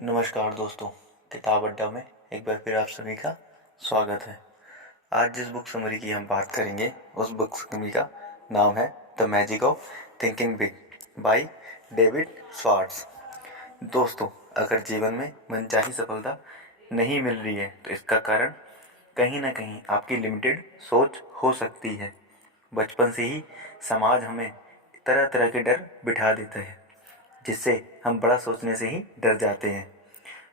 नमस्कार दोस्तों, किताब अड्डा में एक बार फिर आप सभी का स्वागत है। आज जिस बुक समरी की हम बात करेंगे उस बुक समरी का नाम है the magic of thinking big by David Swarts. दोस्तों, अगर जीवन में मनचाही सफलता नहीं मिल रही है तो इसका कारण कहीं ना कहीं आपकी लिमिटेड सोच हो सकती है। बचपन से ही समाज हमें तरह तरह के डर बिठा देता है जिससे हम बड़ा सोचने से ही डर जाते हैं।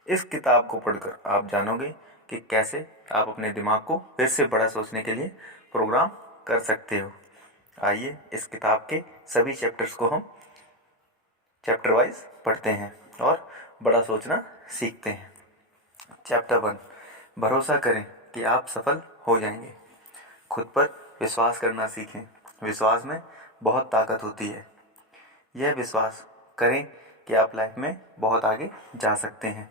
इस किताब को पढ़कर आप जानोगे कि कैसे आप अपने दिमाग को फिर से बड़ा सोचने के लिए प्रोग्राम कर सकते हो। आइए इस किताब के सभी चैप्टर्स को हम चैप्टर वाइज पढ़ते हैं और बड़ा सोचना सीखते हैं। चैप्टर 1, भरोसा करें कि आप सफल हो जाएंगे। खुद पर विश्वास करना सीखें। विश्वास में बहुत ताकत होती है। यह विश्वास करें कि आप लाइफ में बहुत आगे जा सकते हैं,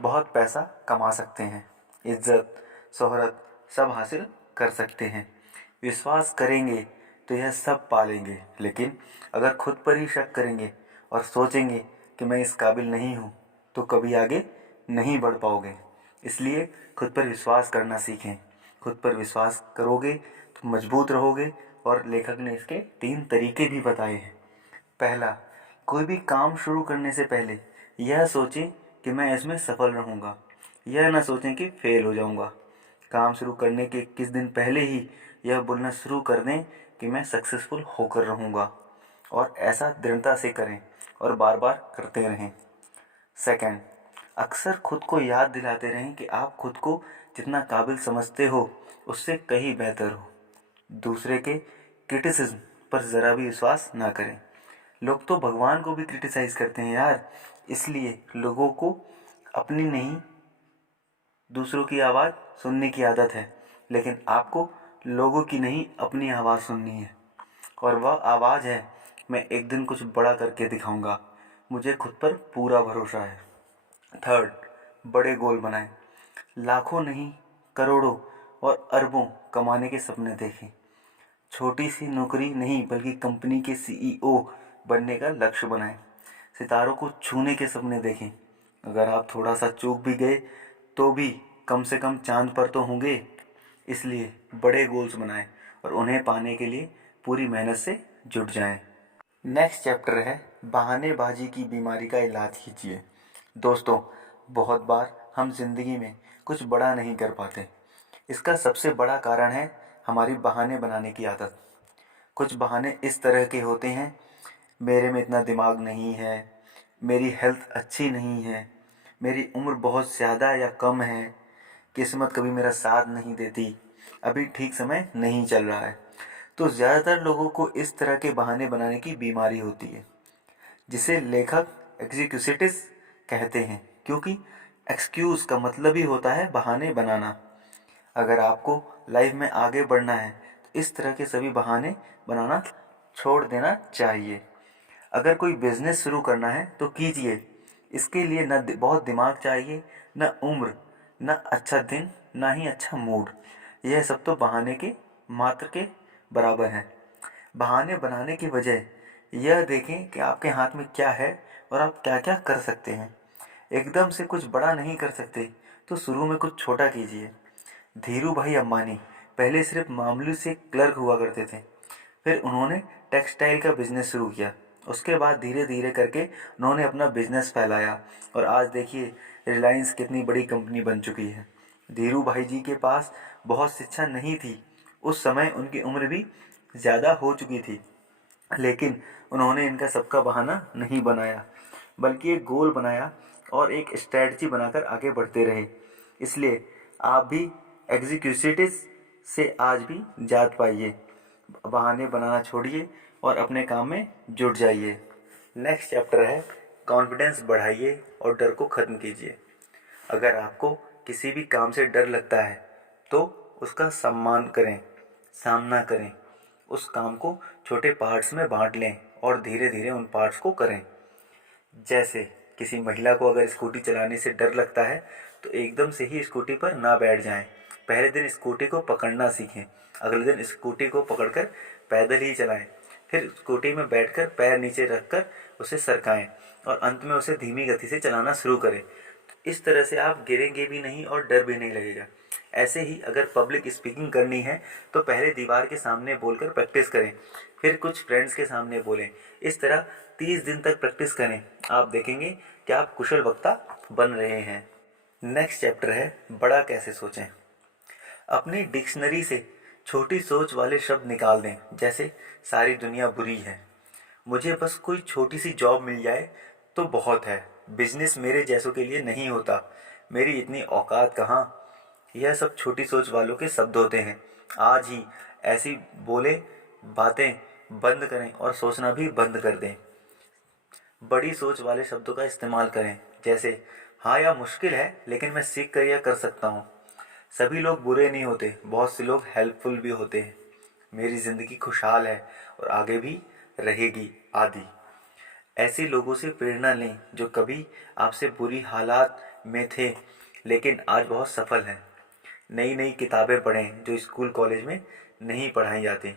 बहुत पैसा कमा सकते हैं, इज्जत शोहरत सब हासिल कर सकते हैं। विश्वास करेंगे तो यह सब पालेंगे, लेकिन अगर खुद पर ही शक करेंगे और सोचेंगे कि मैं इस काबिल नहीं हूँ तो कभी आगे नहीं बढ़ पाओगे। इसलिए खुद पर विश्वास करना सीखें। खुद पर विश्वास करोगे तो मजबूत रहोगे। और लेखक ने इसके 3 तरीके भी बताए हैं। पहला, कोई भी काम शुरू करने से पहले यह सोचें कि मैं इसमें सफल रहूँगा। यह ना सोचें कि फेल हो जाऊँगा। काम शुरू करने के 21 दिन पहले ही यह बोलना शुरू कर दें कि मैं सक्सेसफुल होकर रहूँगा, और ऐसा दृढ़ता से करें और बार बार करते रहें। सेकंड, अक्सर खुद को याद दिलाते रहें कि आप खुद को जितना काबिल समझते हो उससे कहीं बेहतर हो। दूसरे के क्रिटिसिज्म पर ज़रा भी विश्वास ना करें। लोग तो भगवान को भी क्रिटिसाइज़ करते हैं यार। इसलिए लोगों को अपनी नहीं दूसरों की आवाज़ सुनने की आदत है, लेकिन आपको लोगों की नहीं अपनी आवाज़ सुननी है। और वह आवाज़ है, मैं एक दिन कुछ बड़ा करके दिखाऊंगा, मुझे खुद पर पूरा भरोसा है। थर्ड, बड़े गोल बनाएं। लाखों नहीं, करोड़ों और अरबों कमाने के सपने देखें। छोटी सी नौकरी नहीं बल्कि कंपनी के सीईओ बनने का लक्ष्य बनाएं। सितारों को छूने के सपने देखें। अगर आप थोड़ा सा चूक भी गए तो भी कम से कम चांद पर तो होंगे। इसलिए बड़े गोल्स बनाएं और उन्हें पाने के लिए पूरी मेहनत से जुट जाएं। नेक्स्ट चैप्टर है बहानेबाजी की बीमारी का इलाज कीजिए। दोस्तों, बहुत बार हम जिंदगी में कुछ बड़ा नहीं कर पाते। इसका सबसे बड़ा कारण है हमारी बहाने बनाने की आदत। कुछ बहाने इस तरह के होते हैं, मेरे में इतना दिमाग नहीं है, मेरी हेल्थ अच्छी नहीं है, मेरी उम्र बहुत ज़्यादा या कम है, किस्मत कभी मेरा साथ नहीं देती, अभी ठीक समय नहीं चल रहा है। तो ज़्यादातर लोगों को इस तरह के बहाने बनाने की बीमारी होती है, जिसे लेखक एक्सक्यूजेटिस कहते हैं, क्योंकि एक्सक्यूज़ का मतलब ही होता है बहाने बनाना। अगर आपको लाइफ में आगे बढ़ना है तो इस तरह के सभी बहाने बनाना छोड़ देना चाहिए। अगर कोई बिजनेस शुरू करना है तो कीजिए। इसके लिए न बहुत दिमाग चाहिए, न उम्र, न अच्छा दिन, ना ही अच्छा मूड। यह सब तो बहाने के मात्र के बराबर है। बहाने बनाने की बजाय यह देखें कि आपके हाथ में क्या है और आप क्या क्या कर सकते हैं। एकदम से कुछ बड़ा नहीं कर सकते तो शुरू में कुछ छोटा कीजिए। धीरू भाई अंबानी पहले सिर्फ मामूली से क्लर्क हुआ करते थे। फिर उन्होंने टेक्सटाइल का बिजनेस शुरू किया। उसके बाद धीरे धीरे करके उन्होंने अपना बिजनेस फैलाया और आज देखिए रिलायंस कितनी बड़ी कंपनी बन चुकी है। धीरू भाई जी के पास बहुत शिक्षा नहीं थी। उस समय उनकी उम्र भी ज़्यादा हो चुकी थी, लेकिन उन्होंने इनका सबका बहाना नहीं बनाया, बल्कि एक गोल बनाया और एक स्ट्रेटजी बनाकर आगे बढ़ते रहे। इसलिए आप भी एग्जीक्यूटिव्स से आज भी जात पाइए, बहाने बनाना छोड़िए और अपने काम में जुट जाइए। नेक्स्ट चैप्टर है कॉन्फिडेंस बढ़ाइए और डर को ख़त्म कीजिए। अगर आपको किसी भी काम से डर लगता है तो उसका सम्मान करें, सामना करें। उस काम को छोटे पार्ट्स में बांट लें और धीरे धीरे उन पार्ट्स को करें। जैसे किसी महिला को अगर स्कूटी चलाने से डर लगता है तो एकदम से ही स्कूटी पर ना बैठ जाएं। पहले दिन स्कूटी को पकड़ना सीखें, अगले दिन स्कूटी को पकड़कर पैदल ही चलाएं, फिर स्कूटी में बैठकर पैर नीचे रखकर उसे सरकाएं और अंत में उसे धीमी गति से चलाना शुरू करें। इस तरह से आप गिरेंगे भी नहीं और डर भी नहीं लगेगा। ऐसे ही अगर पब्लिक स्पीकिंग करनी है तो पहले दीवार के सामने बोलकर प्रैक्टिस करें, फिर कुछ फ्रेंड्स के सामने बोलें। इस तरह 30 दिन तक प्रैक्टिस करें। आप देखेंगे कि आप कुशल वक्ता बन रहे हैं। नेक्स्ट चैप्टर है बड़ा कैसे सोचें। अपनी डिक्शनरी से छोटी सोच वाले शब्द निकाल दें, जैसे सारी दुनिया बुरी है, मुझे बस कोई छोटी सी जॉब मिल जाए तो बहुत है, बिजनेस मेरे जैसों के लिए नहीं होता, मेरी इतनी औकात कहाँ। यह सब छोटी सोच वालों के शब्द होते हैं। आज ही ऐसी बोले बातें बंद करें और सोचना भी बंद कर दें। बड़ी सोच वाले शब्दों का इस्तेमाल करें, जैसे हाँ यह मुश्किल है लेकिन मैं सीख कर यह कर सकता हूँ, सभी लोग बुरे नहीं होते, बहुत से लोग हेल्पफुल भी होते हैं, मेरी ज़िंदगी खुशहाल है और आगे भी रहेगी आदि। ऐसे लोगों से प्रेरणा लें जो कभी आपसे बुरी हालात में थे लेकिन आज बहुत सफल हैं। नई नई किताबें पढ़ें जो स्कूल कॉलेज में नहीं पढ़ाई जाती।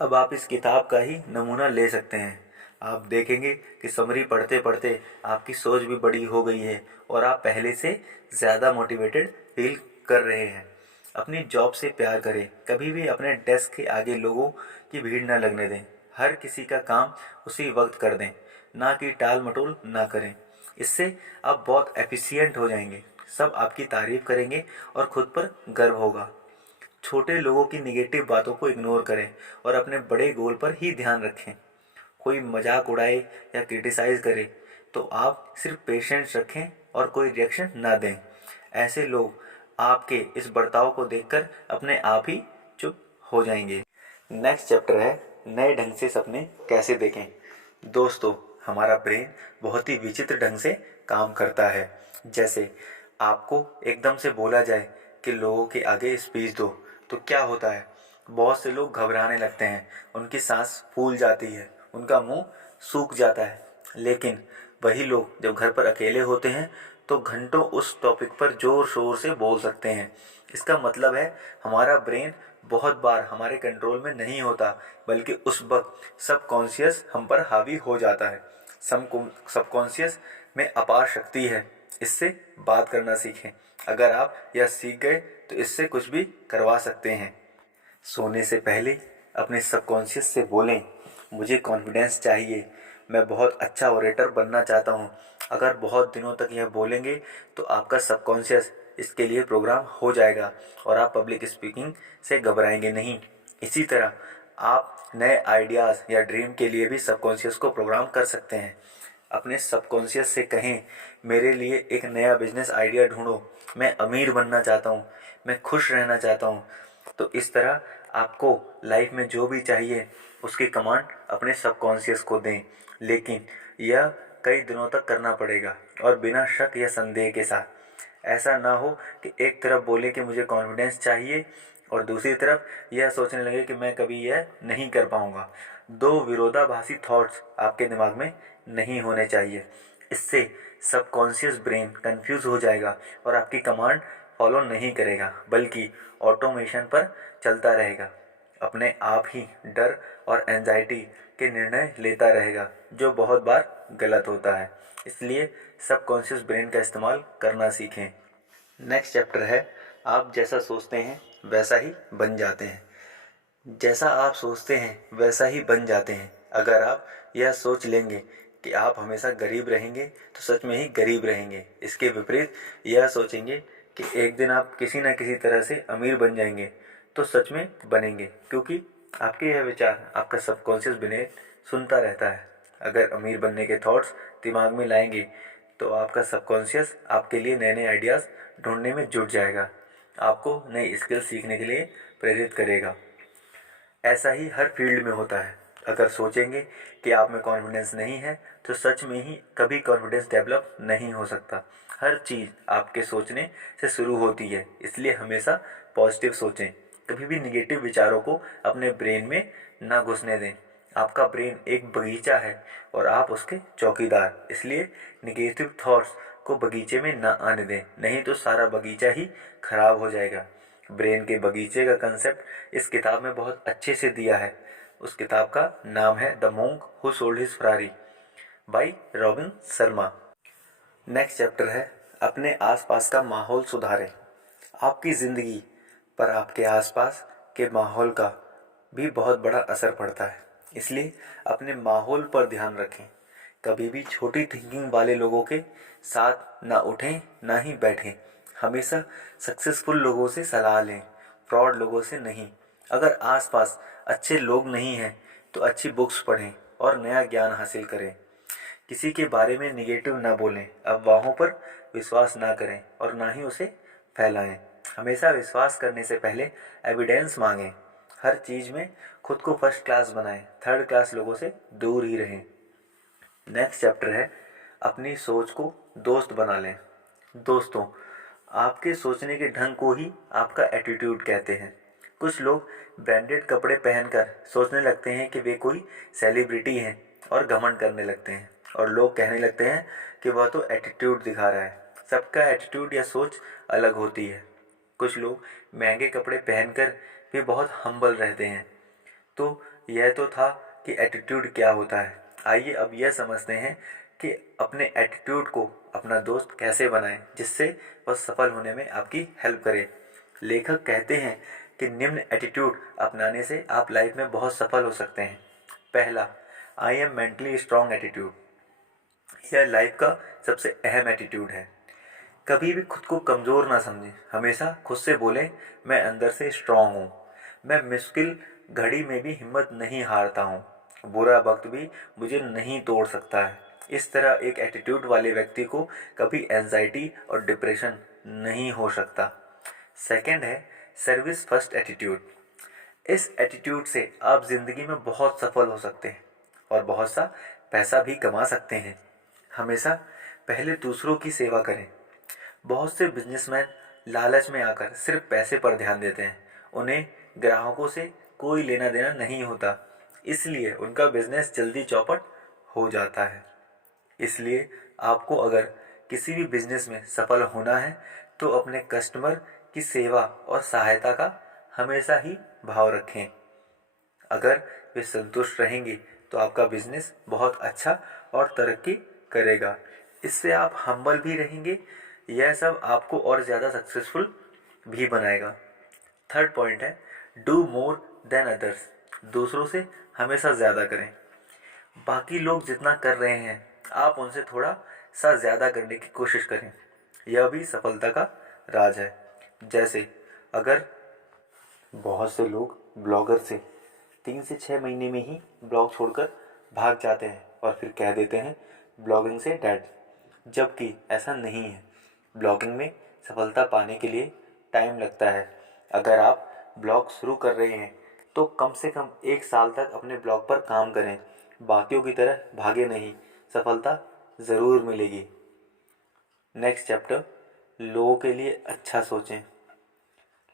अब आप इस किताब का ही नमूना ले सकते हैं। आप देखेंगे कि समरी पढ़ते पढ़ते आपकी सोच भी बड़ी हो गई है और आप पहले से ज़्यादा मोटिवेटेड फील कर रहे हैं। अपनी जॉब से प्यार करें। कभी भी अपने डेस्क के आगे लोगों की भीड़ न लगने दें। हर किसी का काम उसी वक्त कर दें, ना कि टाल मटोल ना करें। इससे आप बहुत एफिशिएंट हो जाएंगे, सब आपकी तारीफ करेंगे और खुद पर गर्व होगा। छोटे लोगों की नेगेटिव बातों को इग्नोर करें और अपने बड़े गोल पर ही ध्यान रखें। कोई मजाक उड़ाए या क्रिटिसाइज़ करे तो आप सिर्फ पेशेंस रखें और कोई रिएक्शन ना दें। ऐसे लोग आपके इस बर्ताव को देखकर अपने आप ही चुप हो जाएंगे। नेक्स्ट चैप्टर है नए ढंग से सपने कैसे देखें। दोस्तों, हमारा ब्रेन बहुत ही विचित्र ढंग से काम करता है। जैसे आपको एकदम से बोला जाए कि लोगों के आगे स्पीच दो तो क्या होता है, बहुत से लोग घबराने लगते हैं, उनकी सांस फूल जाती है, उनका मुंह सूख जाता है। लेकिन वही लोग जब घर पर अकेले होते हैं तो घंटों उस टॉपिक पर जोर शोर से बोल सकते हैं। इसका मतलब है हमारा ब्रेन बहुत बार हमारे कंट्रोल में नहीं होता, बल्कि उस वक्त सबकॉन्शियस हम पर हावी हो जाता है। सबकॉन्शियस में अपार शक्ति है, इससे बात करना सीखें। अगर आप यह सीख गए तो इससे कुछ भी करवा सकते हैं। सोने से पहले अपने सबकॉन्शियस से बोलें, मुझे कॉन्फिडेंस चाहिए, मैं बहुत अच्छा ओरेटर बनना चाहता हूँ। अगर बहुत दिनों तक यह बोलेंगे तो आपका सबकॉन्शियस इसके लिए प्रोग्राम हो जाएगा और आप पब्लिक स्पीकिंग से घबराएंगे नहीं। इसी तरह आप नए आइडियाज़ या ड्रीम के लिए भी सबकॉन्शियस को प्रोग्राम कर सकते हैं। अपने सबकॉन्शियस से कहें, मेरे लिए एक नया बिजनेस आइडिया ढूंढो, मैं अमीर बनना चाहता हूँ, मैं खुश रहना चाहता हूँ। तो इस तरह आपको लाइफ में जो भी चाहिए उसकी कमांड अपने सबकॉन्शियस को दें, लेकिन यह कई दिनों तक करना पड़ेगा और बिना शक या संदेह के साथ। ऐसा ना हो कि एक तरफ बोले कि मुझे कॉन्फिडेंस चाहिए और दूसरी तरफ यह सोचने लगे कि मैं कभी यह नहीं कर पाऊंगा। दो विरोधाभासी थॉट्स आपके दिमाग में नहीं होने चाहिए। इससे सबकॉन्शियस ब्रेन कंफ्यूज हो जाएगा और आपकी कमांड फॉलो नहीं करेगा, बल्कि ऑटोमेशन पर चलता रहेगा। अपने आप ही डर और एंजाइटी के निर्णय लेता रहेगा, जो बहुत बार गलत होता है। इसलिए सबकॉन्शियस ब्रेन का इस्तेमाल करना सीखें। नेक्स्ट चैप्टर है आप जैसा सोचते हैं वैसा ही बन जाते हैं। जैसा आप सोचते हैं वैसा ही बन जाते हैं। अगर आप यह सोच लेंगे कि आप हमेशा गरीब रहेंगे तो सच में ही गरीब रहेंगे। इसके विपरीत यह सोचेंगे कि एक दिन आप किसी न किसी तरह से अमीर बन जाएंगे तो सच में बनेंगे, क्योंकि आपके यह विचार आपका सबकॉन्शियस ब्रेन सुनता रहता है। अगर अमीर बनने के थॉट्स दिमाग में लाएंगे तो आपका सबकॉन्शियस आपके लिए नए नए आइडियाज़ ढूंढने में जुट जाएगा, आपको नई स्किल सीखने के लिए प्रेरित करेगा। ऐसा ही हर फील्ड में होता है। अगर सोचेंगे कि आप में कॉन्फिडेंस नहीं है तो सच में ही कभी कॉन्फिडेंस डेवलप नहीं हो सकता। हर चीज़ आपके सोचने से शुरू होती है, इसलिए हमेशा पॉजिटिव सोचें। कभी भी निगेटिव विचारों को अपने ब्रेन में ना घुसने दें। आपका ब्रेन एक बगीचा है और आप उसके चौकीदार, इसलिए निगेटिव थॉट्स को बगीचे में ना आने दें, नहीं तो सारा बगीचा ही खराब हो जाएगा। ब्रेन के बगीचे का कंसेप्ट इस किताब में बहुत अच्छे से दिया है। उस किताब का नाम है the monk who sold his Ferrari. By Robin Sharma. Next chapter है अपने आसपास का माहौल सुधारें। आपकी ज़िंदगी पर आपके आसपास के माहौल का भी बहुत बड़ा असर पड़ता है, इसलिए अपने माहौल पर ध्यान रखें। कभी भी छोटी थिंकिंग वाले लोगों के साथ ना उठें ना ही बैठें। हमेशा सक्सेसफुल लोगों से सलाह लें, फ्रॉड लोगों से नहीं। अगर आसपास अच्छे लोग नहीं हैं तो अच्छी बुक्स पढ़ें और नया ज्ञान हासिल करें। किसी के बारे में निगेटिव ना बोलें, अफवाहों पर विश्वास ना करें और ना ही उसे फैलाएं। हमेशा विश्वास करने से पहले एविडेंस मांगें। हर चीज़ में खुद को फर्स्ट क्लास बनाएं, थर्ड क्लास लोगों से दूर ही रहें। नेक्स्ट चैप्टर है अपनी सोच को दोस्त बना लें। दोस्तों, आपके सोचने के ढंग को ही आपका एटीट्यूड कहते हैं। कुछ लोग ब्रांडेड कपड़े पहनकर सोचने लगते हैं कि वे कोई सेलिब्रिटी हैं और घमंड करने लगते हैं, और लोग कहने लगते हैं कि वह तो एटीट्यूड दिखा रहा है। सबका एटीट्यूड या सोच अलग होती है। कुछ लोग महंगे कपड़े पहनकर भी बहुत हम्बल रहते हैं। तो यह तो था कि एटीट्यूड क्या होता है। आइए अब यह समझते हैं कि अपने एटीट्यूड को अपना दोस्त कैसे बनाएं जिससे वह सफल होने में आपकी हेल्प करे। लेखक कहते हैं कि निम्न एटीट्यूड अपनाने से आप लाइफ में बहुत सफल हो सकते हैं। पहला, I am mentally strong attitude. यह लाइफ का सबसे अहम एटीट्यूड है। कभी भी खुद को कमज़ोर ना समझें। हमेशा खुद से बोलें, मैं अंदर से स्ट्रांग हूँ। मैं मुश्किल घड़ी में भी हिम्मत नहीं हारता हूँ। बुरा वक्त भी मुझे नहीं तोड़ सकता है। इस तरह एक एटीट्यूड वाले व्यक्ति को कभी एंजाइटी और डिप्रेशन नहीं हो सकता। सेकंड है सर्विस फर्स्ट एटीट्यूड। इस एटीट्यूड से आप ज़िंदगी में बहुत सफल हो सकते हैं और बहुत सा पैसा भी कमा सकते हैं। हमेशा पहले दूसरों की सेवा करें। बहुत से बिजनेसमैन लालच में आकर सिर्फ पैसे पर ध्यान देते हैं। उन्हें ग्राहकों से कोई लेना देना नहीं होता, इसलिए उनका बिजनेस जल्दी चौपट हो जाता है। इसलिए आपको अगर किसी भी बिजनेस में सफल होना है तो अपने कस्टमर की सेवा और सहायता का हमेशा ही भाव रखें। अगर वे संतुष्ट रहेंगे तो आपका बिजनेस बहुत अच्छा और तरक्की करेगा। इससे आप हम्बल भी रहेंगे। यह सब आपको और ज़्यादा सक्सेसफुल भी बनाएगा। थर्ड पॉइंट है डू मोर देन अदर्स। दूसरों से हमेशा ज़्यादा करें। बाकी लोग जितना कर रहे हैं आप उनसे थोड़ा सा ज़्यादा करने की कोशिश करें। यह भी सफलता का राज है। जैसे अगर बहुत से लोग ब्लॉगर से 3 से 6 महीने में ही ब्लॉग छोड़कर भाग जाते हैं और फिर कह देते हैं ब्लॉगिंग से डेड, जबकि ऐसा नहीं है। ब्लॉगिंग में सफलता पाने के लिए टाइम लगता है। अगर आप ब्लॉग शुरू कर रहे हैं तो कम से कम 1 साल तक अपने ब्लॉग पर काम करें। बाकियों की तरह भागे नहीं, सफलता ज़रूर मिलेगी। नेक्स्ट चैप्टर, लोगों के लिए अच्छा सोचें।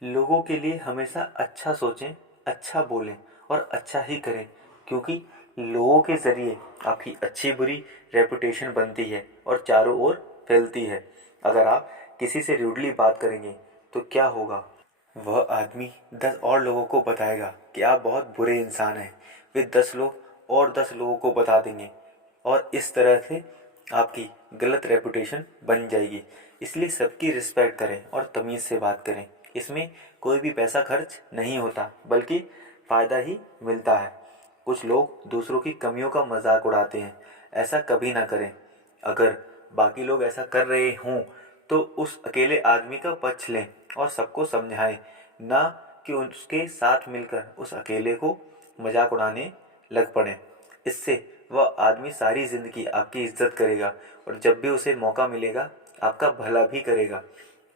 लोगों के लिए हमेशा अच्छा सोचें, अच्छा बोलें और अच्छा ही करें, क्योंकि लोगों के ज़रिए आपकी अच्छी बुरी रेपुटेशन बनती है और चारों ओर फैलती है। अगर आप किसी से रूडली बात करेंगे तो क्या होगा? वह आदमी 10 और लोगों को बताएगा कि आप बहुत बुरे इंसान हैं। वे 10 लोग और 10 लोगों को बता देंगे और इस तरह से आपकी गलत रेपुटेशन बन जाएगी। इसलिए सबकी रिस्पेक्ट करें और तमीज़ से बात करें। इसमें कोई भी पैसा खर्च नहीं होता, बल्कि फ़ायदा ही मिलता है। कुछ लोग दूसरों की कमियों का मजाक उड़ाते हैं। ऐसा कभी ना करें। अगर बाकी लोग ऐसा कर रहे हों तो उस अकेले आदमी का पक्ष लें और सबको समझाएं, ना कि उसके साथ मिलकर उस अकेले को मजाक उड़ाने लग पड़ें। इससे वह आदमी सारी ज़िंदगी आपकी इज्जत करेगा और जब भी उसे मौका मिलेगा आपका भला भी करेगा।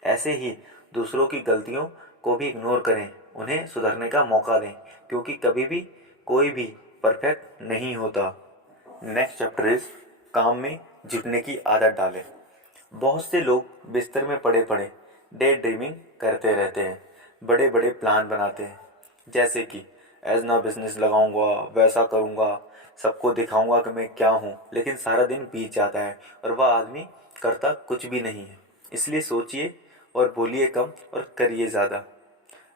ऐसे ही दूसरों की गलतियों को भी इग्नोर करें, उन्हें सुधरने का मौका दें, क्योंकि कभी भी कोई भी परफेक्ट नहीं होता। नेक्स्ट चैप्टर इज काम में जुटने की आदत डालें। बहुत से लोग बिस्तर में पड़े पड़े डे ड्रीमिंग करते रहते हैं, बड़े बड़े प्लान बनाते हैं, जैसे कि एज ना बिजनेस लगाऊंगा, वैसा करूंगा, सबको दिखाऊंगा कि मैं क्या हूँ। लेकिन सारा दिन बीत जाता है और वह आदमी करता कुछ भी नहीं है। इसलिए सोचिए और बोलिए कम और करिए ज़्यादा।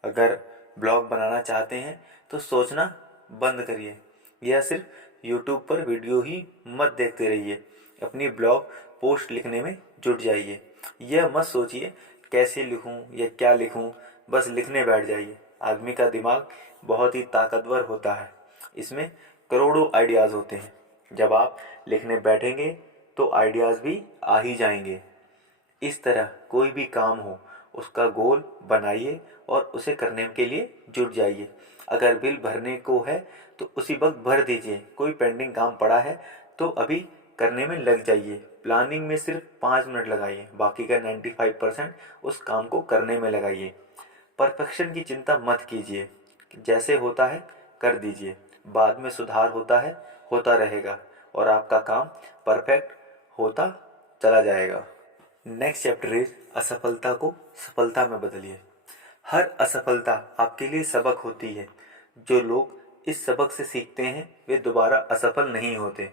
अगर ब्लॉग बनाना चाहते हैं तो सोचना बंद करिए। यह सिर्फ यूट्यूब पर वीडियो ही मत देखते रहिए, अपनी ब्लॉग पोस्ट लिखने में जुट जाइए। यह मत सोचिए कैसे लिखूं या क्या लिखूं, बस लिखने बैठ जाइए। आदमी का दिमाग बहुत ही ताकतवर होता है, इसमें करोड़ों आइडियाज़ होते हैं। जब आप लिखने बैठेंगे तो आइडियाज़ भी आ ही जाएंगे। इस तरह कोई भी काम हो उसका गोल बनाइए और उसे करने के लिए जुट जाइए। अगर बिल भरने को है तो उसी वक्त भर दीजिए। कोई पेंडिंग काम पड़ा है तो अभी करने में लग जाइए। प्लानिंग में सिर्फ 5 मिनट लगाइए, बाकी का 95% उस काम को करने में लगाइए। परफेक्शन की चिंता मत कीजिए, जैसे होता है कर दीजिए, बाद में सुधार होता है, होता रहेगा और आपका काम परफेक्ट होता चला जाएगा। नेक्स्ट चैप्टर इज असफलता को सफलता में बदलिए। हर असफलता आपके लिए सबक होती है। जो लोग इस सबक से सीखते हैं वे दोबारा असफल नहीं होते।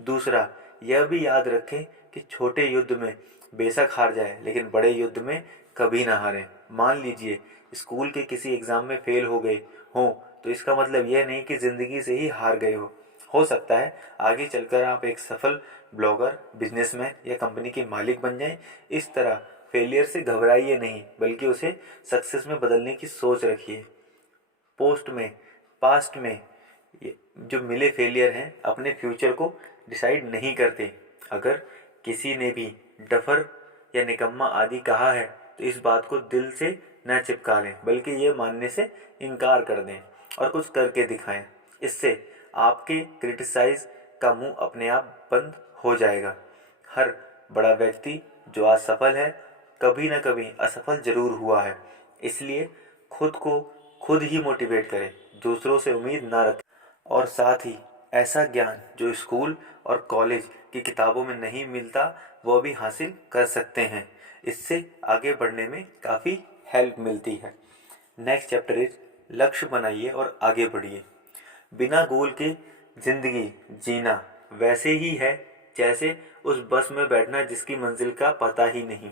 दूसरा, यह भी याद रखें कि छोटे युद्ध में बेशक हार जाए लेकिन बड़े युद्ध में कभी ना हारें। मान लीजिए स्कूल के किसी एग्ज़ाम में फेल हो गए हों तो इसका मतलब यह नहीं कि ज़िंदगी से ही हार गए हो सकता है आगे चलकर आप एक सफल ब्लॉगर, बिजनेसमैन या कंपनी के मालिक बन जाएं। इस तरह फेलियर से घबराइए नहीं, बल्कि उसे सक्सेस में बदलने की सोच रखिए। पास्ट में जो मिले फेलियर हैं अपने फ्यूचर को डिसाइड नहीं करते। अगर किसी ने भी डफर या निकम्मा आदि कहा है तो इस बात को दिल से न चिपका लें, बल्कि ये मानने से इनकार कर दें और कुछ करके दिखाएं। इससे आपके क्रिटिसाइज का मुंह अपने आप बंद हो जाएगा। हर बड़ा व्यक्ति जो आज सफल है कभी ना कभी असफल जरूर हुआ है। इसलिए खुद को खुद ही मोटिवेट करें, दूसरों से उम्मीद ना रखें और साथ ही ऐसा ज्ञान जो स्कूल और कॉलेज की किताबों में नहीं मिलता वो भी हासिल कर सकते हैं। इससे आगे बढ़ने में काफ़ी हेल्प मिलती है। नेक्स्ट चैप्टर इज लक्ष्य बनाइए और आगे बढ़िए। बिना गोल के जिंदगी जीना वैसे ही है जैसे उस बस में बैठना जिसकी मंजिल का पता ही नहीं।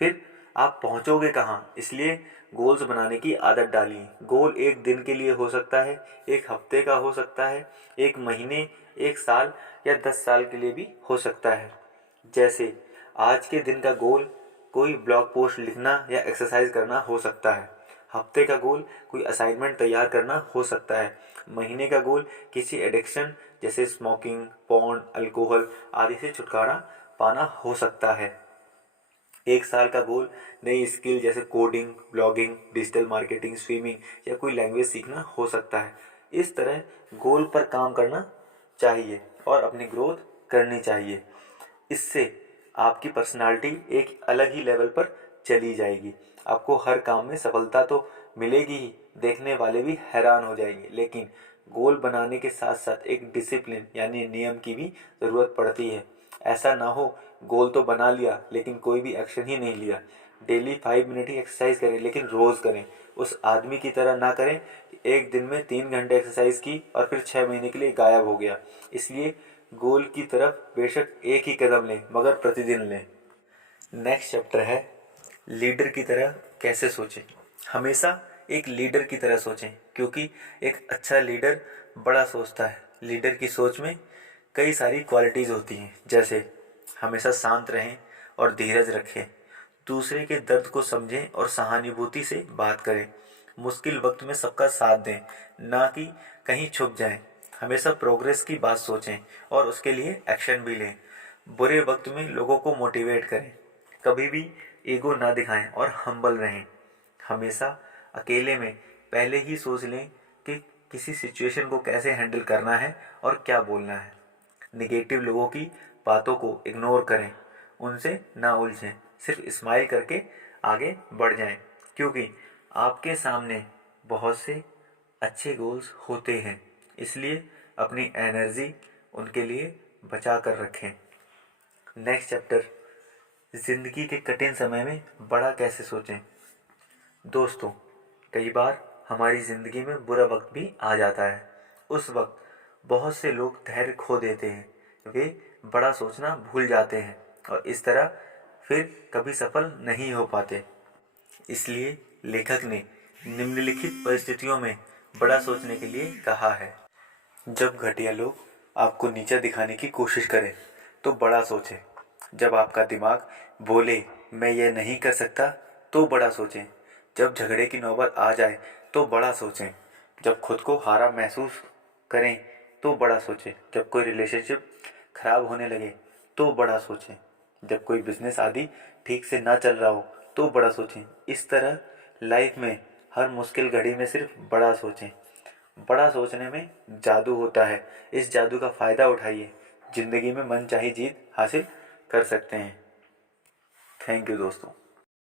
फिर आप पहुंचोगे कहाँ? इसलिए गोल्स बनाने की आदत डालिए। गोल एक दिन के लिए हो सकता है, एक हफ्ते का हो सकता है, एक महीने, एक साल या 10 साल के लिए भी हो सकता है। जैसे आज के दिन का गोल कोई ब्लॉग पोस्ट लिखना या एक्सरसाइज करना हो सकता है। हफ्ते का गोल कोई असाइनमेंट तैयार करना हो सकता है। महीने का गोल किसी एडिक्शन जैसे स्मोकिंग, पॉर्न, अल्कोहल आदि से छुटकारा पाना हो सकता है। एक साल का गोल नई स्किल जैसे coding, blogging, digital marketing, swimming या कोई लैंग्वेज सीखना हो सकता है। इस तरह गोल पर काम करना चाहिए और अपनी ग्रोथ करनी चाहिए। इससे आपकी पर्सनालिटी एक अलग ही लेवल पर चली जाएगी। आपको हर काम में सफलता तो मिलेगी ही, देखने वाले भी हैरान हो जाएंगे। लेकिन गोल बनाने के साथ साथ एक डिसिप्लिन यानी नियम की भी ज़रूरत पड़ती है। ऐसा ना हो गोल तो बना लिया लेकिन कोई भी एक्शन ही नहीं लिया। डेली 5 मिनट ही एक्सरसाइज करें, लेकिन रोज़ करें। उस आदमी की तरह ना करें कि एक दिन में 3 घंटे एक्सरसाइज की और फिर 6 महीने के लिए गायब हो गया। इसलिए गोल की तरफ बेशक एक ही कदम लें, मगर प्रतिदिन लें। नेक्स्ट चैप्टर है लीडर की तरह कैसे सोचें। हमेशा एक लीडर की तरह सोचें, क्योंकि एक अच्छा लीडर बड़ा सोचता है। लीडर की सोच में कई सारी क्वालिटीज़ होती हैं, जैसे हमेशा शांत रहें और धीरज रखें, दूसरे के दर्द को समझें और सहानुभूति से बात करें, मुश्किल वक्त में सबका साथ दें, ना कि कहीं छुप जाएं। हमेशा प्रोग्रेस की बात सोचें और उसके लिए एक्शन भी लें। बुरे वक्त में लोगों को मोटिवेट करें, कभी भी ईगो ना दिखाएं और हम्बल रहें। हमेशा अकेले में पहले ही सोच लें कि किसी सिचुएशन को कैसे हैंडल करना है और क्या बोलना है। नेगेटिव लोगों की बातों को इग्नोर करें, उनसे ना उलझें, सिर्फ स्माइल करके आगे बढ़ जाएं, क्योंकि आपके सामने बहुत से अच्छे गोल्स होते हैं। इसलिए अपनी एनर्जी उनके लिए बचा कर रखें। नेक्स्ट चैप्टर ज़िंदगी के कठिन समय में बड़ा कैसे सोचें। दोस्तों, कई बार हमारी ज़िंदगी में बुरा वक्त भी आ जाता है। उस वक्त बहुत से लोग धैर्य खो देते हैं, वे बड़ा सोचना भूल जाते हैं और इस तरह फिर कभी सफल नहीं हो पाते। इसलिए लेखक ने निम्नलिखित परिस्थितियों में बड़ा सोचने के लिए कहा है। जब घटिया लोग आपको नीचा दिखाने की कोशिश करे तो बड़ा सोचें। जब आपका दिमाग बोले मैं ये नहीं कर सकता तो बड़ा सोचें। जब झगड़े की नौबत आ जाए तो बड़ा सोचें। जब खुद को हारा महसूस करें तो बड़ा सोचें। जब कोई रिलेशनशिप खराब होने लगे तो बड़ा सोचें। जब कोई बिजनेस आदि ठीक से ना चल रहा हो तो बड़ा सोचें। इस तरह लाइफ में हर मुश्किल घड़ी में सिर्फ बड़ा सोचें। बड़ा सोचने में जादू होता है। इस जादू का फ़ायदा उठाइए। ज़िंदगी में मनचाही जीत हासिल कर सकते हैं। थैंक यू दोस्तों।